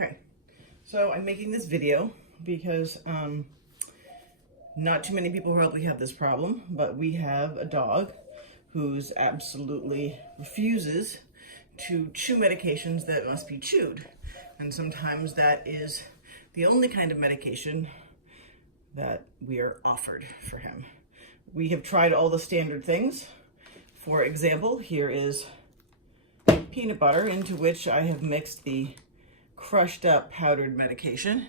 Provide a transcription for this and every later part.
Okay, so I'm making this video because not too many people probably have this problem, but we have a dog who's absolutely refuses to chew medications that must be chewed. And sometimes that is the only kind of medication that we are offered for him. We have tried all the standard things. For example, here is peanut butter into which I have mixed the crushed up powdered medication,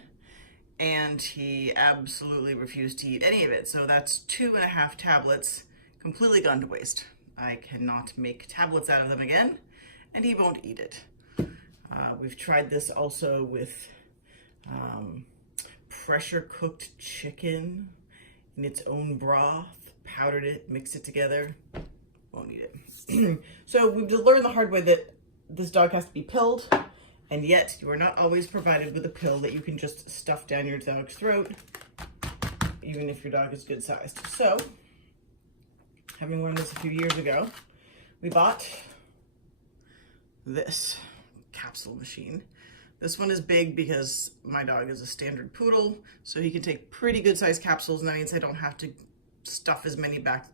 and he absolutely refused to eat any of it. So that's 2.5 tablets completely gone to waste. I cannot make tablets out of them again, and he won't eat it. We've tried this also with pressure cooked chicken in its own broth, powdered it, mixed it together, won't eat it. So we've learned the hard way that this dog has to be pilled, and yet you are not always provided with a pill that you can just stuff down your dog's throat, even if your dog is good sized. So, having learned this a few years ago, we bought this capsule machine. This one is big because my dog is a standard poodle, so he can take pretty good sized capsules, and that means I don't have to stuff as many back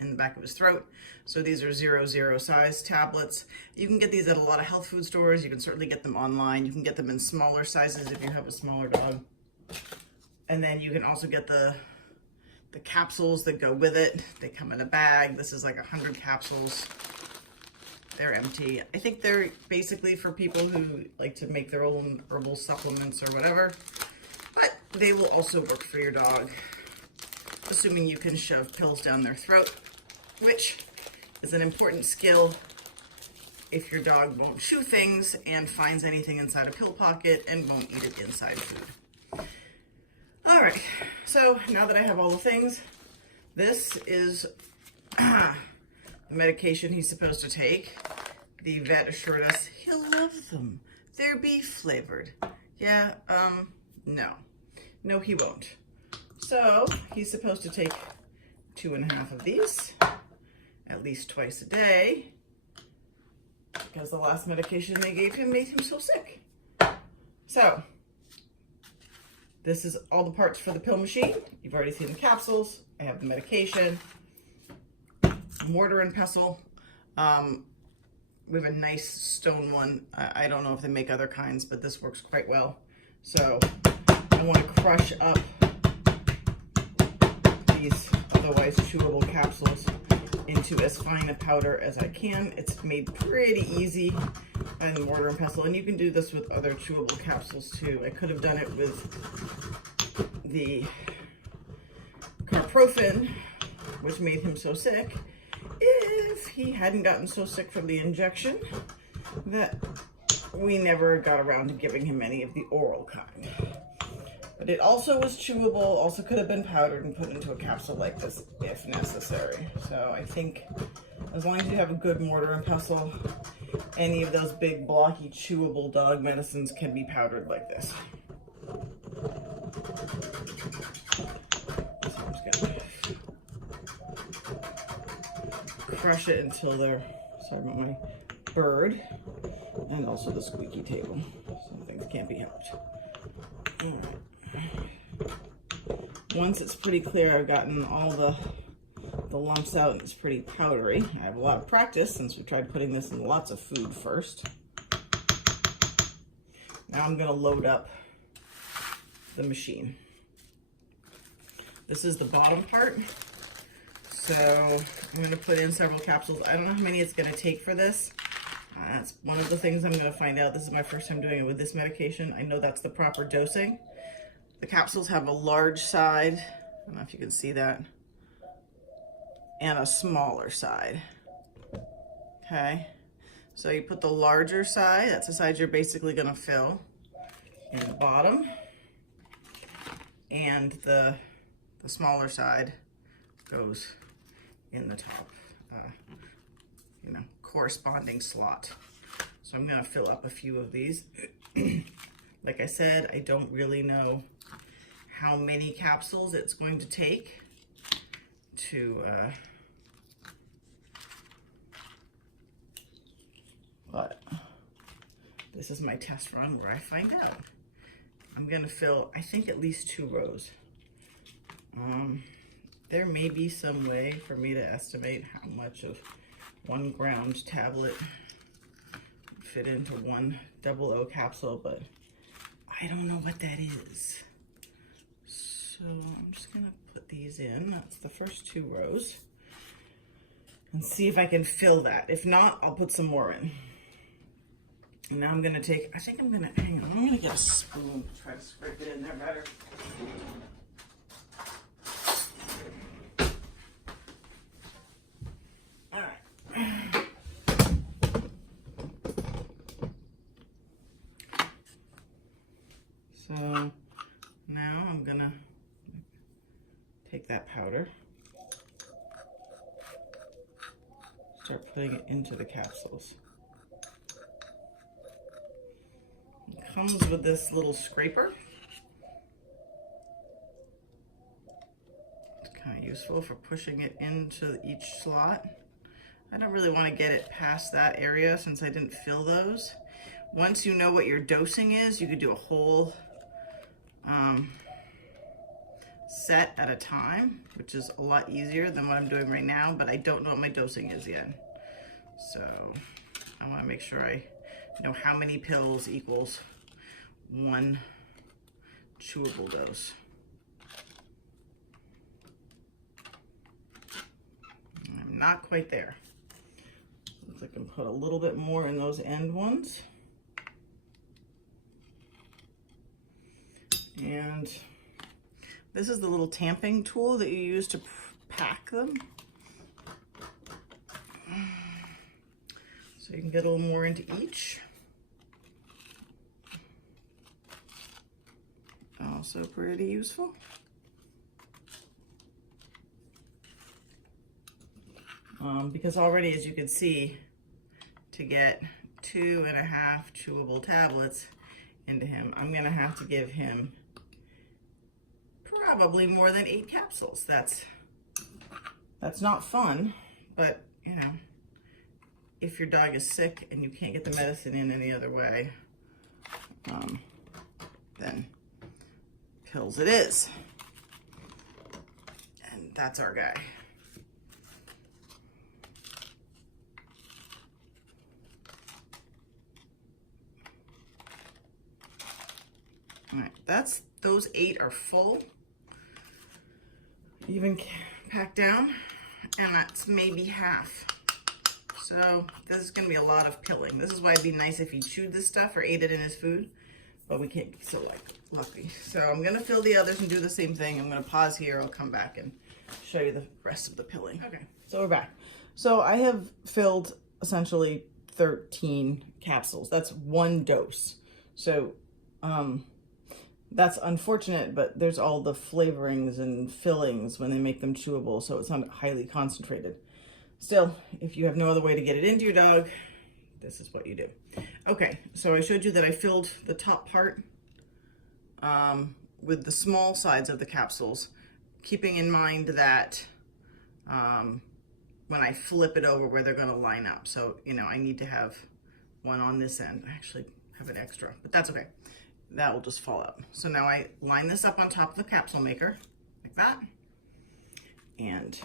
in the back of his throat. So these are 0 size tablets. You can get these at a lot of health food stores. You can certainly get them online. You can get them in smaller sizes if you have a smaller dog. And then you can also get the capsules that go with it. They come in a bag. This is like 100 capsules. They're empty. I think they're basically for people who like to make their own herbal supplements or whatever, but they will also work for your dog, assuming you can shove pills down their throat, which is an important skill if your dog won't chew things and finds anything inside a pill pocket and won't eat it inside food. All right, so now that I have all the things, this is the medication he's supposed to take. The vet assured us he'll love them. They're beef flavored. Yeah, no, he won't. So he's supposed to take 2.5 of these at least twice a day because the last medication they gave him made him so sick. So this is all the parts for the pill machine. You've already seen the capsules. I have the medication, mortar and pestle. We have a nice stone one. I don't know if they make other kinds, but this works quite well. So I want to crush up these otherwise chewable capsules into as fine a powder as I can. It's made pretty easy by the mortar and pestle, and you can do this with other chewable capsules too. I could have done it with the carprofen, which made him so sick, if he hadn't gotten so sick from the injection that we never got around to giving him any of the oral kind. But it also was chewable, also could have been powdered and put into a capsule like this if necessary. So I think as long as you have a good mortar and pestle, any of those big blocky chewable dog medicines can be powdered like this. So I'm just gonna crush it until they're, sorry about my bird, and also the squeaky table. Some things can't be helped. All right. Once it's pretty clear, I've gotten all the lumps out and it's pretty powdery. I have a lot of practice since we tried putting this in lots of food first. Now I'm going to load up the machine. This is the bottom part. So I'm going to put in several capsules. I don't know how many it's going to take for this. That's one of the things I'm going to find out. This is my first time doing it with this medication. I know that's the proper dosing. The capsules have a large side, I don't know if you can see that, and a smaller side. Okay, so you put the larger side, that's the side you're basically going to fill, in the bottom, and the smaller side goes in the top, corresponding slot. So I'm going to fill up a few of these. Like I said, I don't really know how many capsules it's going to take to but this is my test run where I find out. I'm gonna fill, I think, at least 2 rows. There may be some way for me to estimate how much of 1 ground tablet would fit into 1 00 capsule, but I don't know what that is. So I'm just gonna put these in. That's the first 2 rows. And see if I can fill that. If not, I'll put some more in. And now I'm gonna take, I think I'm gonna, hang on, I'm gonna get a spoon to try to scrape it in there better. All right. So now I'm gonna take that powder, start putting it into the capsules. It comes with this little scraper. It's kind of useful for pushing it into each slot. I don't really want to get it past that area since I didn't fill those. Once you know what your dosing is, you could do a whole set at a time, which is a lot easier than what I'm doing right now, but I don't know what my dosing is yet. So I want to make sure I know how many pills equals 1 chewable dose. I'm not quite there. Looks like I can put a little bit more in those end ones. And this is the little tamping tool that you use to pack them. So you can get a little more into each. Also pretty useful. Because already, as you can see, to get 2.5 chewable tablets into him, I'm gonna have to give him probably more than 8 capsules. That's not fun, but you know, if your dog is sick and you can't get the medicine in any other way, then pills it is. And that's our guy. All right, those 8 are full, even packed down, and that's maybe half. So this is gonna be a lot of pilling. This is why it'd be nice if he chewed this stuff or ate it in his food, but we can't be so lucky. So I'm gonna fill the others and do the same thing. I'm gonna pause here, I'll come back and show you the rest of the pilling. Okay, so we're back. So I have filled essentially 13 capsules. That's 1 dose. So that's unfortunate, but there's all the flavorings and fillings when they make them chewable, so it's not highly concentrated. Still, if you have no other way to get it into your dog, this is what you do. Okay, so I showed you that I filled the top part with the small sides of the capsules, keeping in mind that when I flip it over where they're gonna line up. So, you know, I need to have one on this end. I actually have an extra, but that's okay. That will just fall out. So now I line this up on top of the capsule maker, like that, and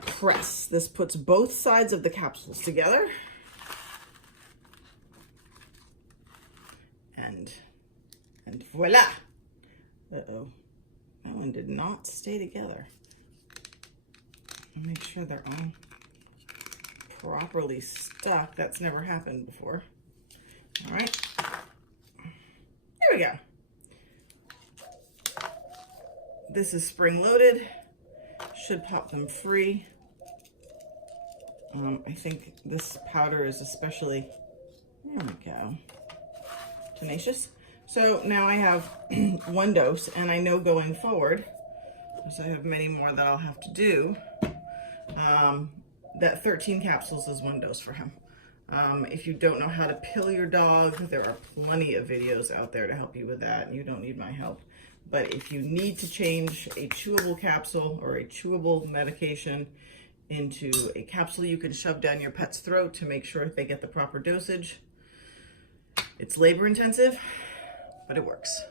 press. This puts both sides of the capsules together. And voila. Uh-oh, that one did not stay together. Make sure they're all properly stuck. That's never happened before. All right. There we go. This is spring loaded. Should pop them free. I think this powder is especially, there we go, tenacious. So now I have 1 dose, and I know going forward, because I have many more that I'll have to do, that 13 capsules is 1 dose for him. If you don't know how to pill your dog, there are plenty of videos out there to help you with that. You don't need my help. But if you need to change a chewable capsule or a chewable medication into a capsule you can shove down your pet's throat to make sure they get the proper dosage, It's labor intensive, but it works.